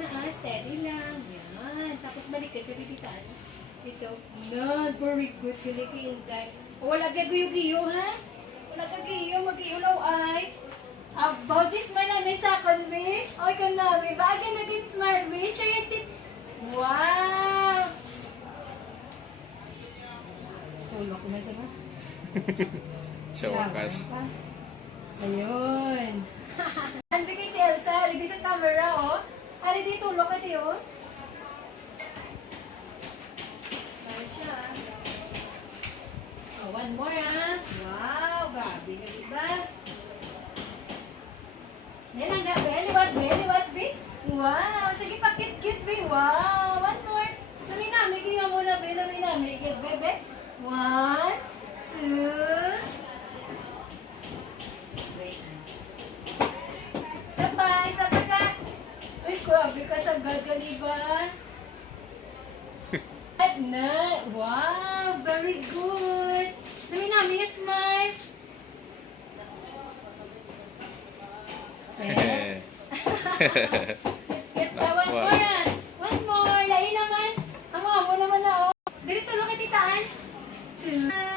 na steady lang. Yan. Tapos balik ka, kapipitan. Ito. Yan, very good. Kilikin, guys. O, wala gaguyo-giyo, ha? Wala gaguyo, mag-iulaw ay. About this man na sa conve. Oy, kanami. Bagay naging smile, we. Share your tit. Wow! Tulog na siya ba? Sa wakas. Ayun. Ano kay si Elsa? Hindi sa camera, oh. Ano di tulog ka di, oh. Sorry siya. Oh, one more, ah. Wow, grabe na, diba? Yan ang very what, be? Wow, sige pa, kit, be. Wow, one more. Naminamig, nga muna, be. Naminamig, be. One, two. Sabay ka. Uy, grabe ka sa gagaliban. At na, wow, very good. Namin smile. Get pa, one more yan. One more, lain naman. Amo naman na, oh. Dito, tulong kay titaan. Two.